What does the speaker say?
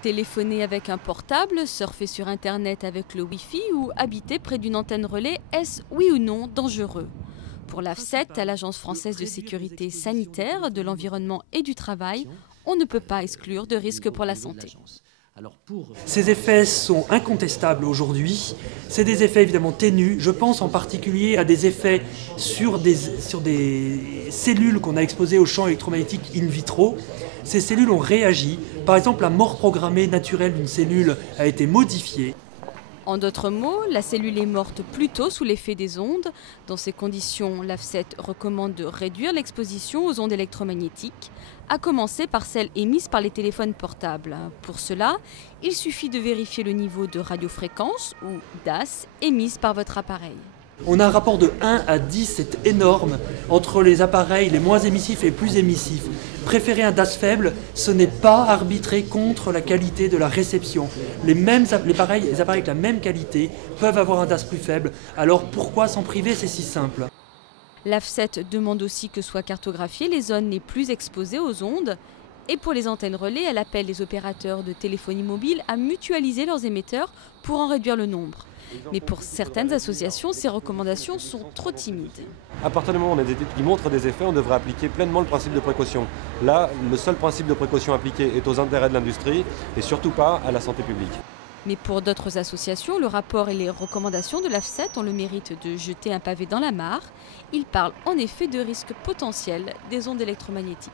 Téléphoner avec un portable, surfer sur Internet avec le Wi-Fi ou habiter près d'une antenne relais, est-ce oui ou non dangereux? Pour l'AFSET, à l'Agence française de sécurité sanitaire, de l'environnement et du travail, on ne peut pas exclure de risques pour la santé. Ces effets sont incontestables aujourd'hui. C'est des effets évidemment ténus. Je pense en particulier à des effets sur des cellules qu'on a exposées au champ électromagnétique in vitro. Ces cellules ont réagi. Par exemple, la mort programmée naturelle d'une cellule a été modifiée. En d'autres mots, la cellule est morte plus tôt sous l'effet des ondes. Dans ces conditions, l'AFSET recommande de réduire l'exposition aux ondes électromagnétiques, à commencer par celles émises par les téléphones portables. Pour cela, il suffit de vérifier le niveau de radiofréquence, ou DAS, émise par votre appareil. On a un rapport de 1 à 10, c'est énorme, entre les appareils les moins émissifs et les plus émissifs. Préférer un DAS faible, ce n'est pas arbitrer contre la qualité de la réception. Les appareils avec la même qualité peuvent avoir un DAS plus faible, alors pourquoi s'en priver? C'est si simple. L'AFSET demande aussi que soient cartographiées les zones les plus exposées aux ondes. Et pour les antennes relais, elle appelle les opérateurs de téléphonie mobile à mutualiser leurs émetteurs pour en réduire le nombre. Mais pour certaines associations, ces recommandations sont trop timides. À partir du moment où on a des études qui montrent des effets, on devrait appliquer pleinement le principe de précaution. Là, le seul principe de précaution appliqué est aux intérêts de l'industrie et surtout pas à la santé publique. Mais pour d'autres associations, le rapport et les recommandations de l'AFSET ont le mérite de jeter un pavé dans la mare. Ils parlent en effet de risques potentiels des ondes électromagnétiques.